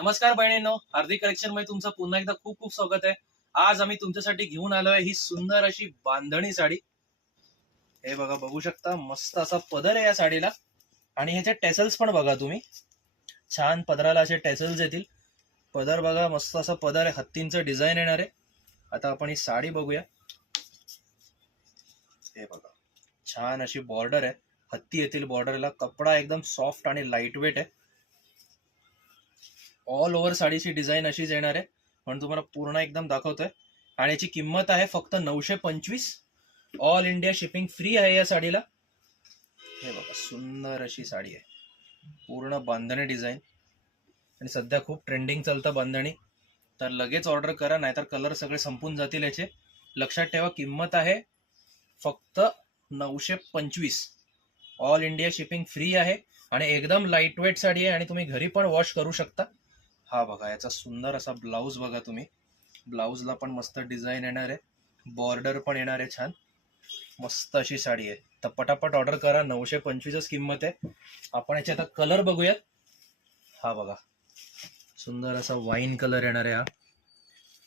नमस्कार बहिणींनो, हार्दिक कलेक्शन मध्ये तुमचं पुन्हा एकदा खूप खूप स्वागत आहे. आज आम्ही तुमच्यासाठी घेऊन आलोय ही सुंदर अशी बांधणी साडी. हे बघा, बघू शकता मस्त असा पदर आहे या साडीला आणि ह्याचे टेसल्स पण बघा तुम्ही. छान पदराला असे टेसल्स येतील. पदर बघा, मस्त असा पदर आहे, हत्तींचं डिझाईन येणार आहे. आता आपण ही साडी बघूया. हे बघा, छान अशी बॉर्डर आहे, हत्ती येतील बॉर्डरला. कपडा एकदम सॉफ्ट आणि लाईट वेट आहे. ऑल ओव्हर साडीची डिझाईन अशीच येणार आहे, पण तुम्हाला पूर्ण एकदम दाखवतोय. आणि याची किंमत आहे फक्त 925. ऑल इंडिया शिपिंग फ्री आहे या साडीला. हे बघा, सुंदर अशी साडी आहे, पूर्ण बांधणी डिझाईन. आणि सध्या खूप ट्रेंडिंग चालतं बांधणी, तर लगेच ऑर्डर करा, नाहीतर कलर सगळे संपून जातील याचे. लक्षात ठेवा, किंमत आहे फक्त 925. ऑल इंडिया शिपिंग फ्री आहे आणि एकदम लाईट वेट साडी आहे आणि तुम्ही घरी पण वॉश करू शकता. हा बघा, याचा सुंदर असा ब्लाऊज बघा तुम्ही. ब्लाऊजला पण मस्त डिझाईन येणार आहे, बॉर्डर पण येणार आहे छान. मस्त अशी साडी आहे, तर पटापट ऑर्डर करा. 925च किंमत आहे. आपण याचे आता कलर बघूयात. हा बघा, सुंदर असा वाईन कलर येणार आहे हा.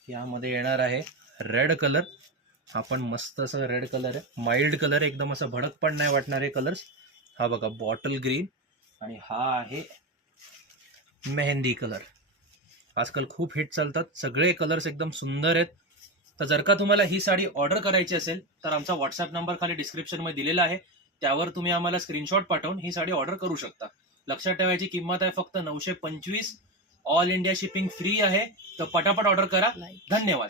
यामध्ये येणार आहे रेड कलर. हा पण मस्त असा रेड कलर आहे, माइल्ड कलर आहे, एकदम असा भडक पण नाही वाटणार हे कलर्स. हा बघा, बॉटल ग्रीन. आणि हा आहे मेहंदी कलर. आजकाल खूप हिट चालतात, सगळे कलर्स एकदम सुंदर आहेत. तर जर का तुम्हाला ही साडी ऑर्डर करायची असेल तर आमचा व्हॉट्सअप नंबर खाली डिस्क्रिप्शन मध्ये दिलेला आहे, त्यावर तुम्ही आम्हाला स्क्रीनशॉट पाठवून ही साडी ऑर्डर करू शकता. लक्षात ठेवायची किंमत आहे फक्त 925. ऑल इंडिया शिपिंग फ्री आहे, तर पटापट ऑर्डर करा. धन्यवाद.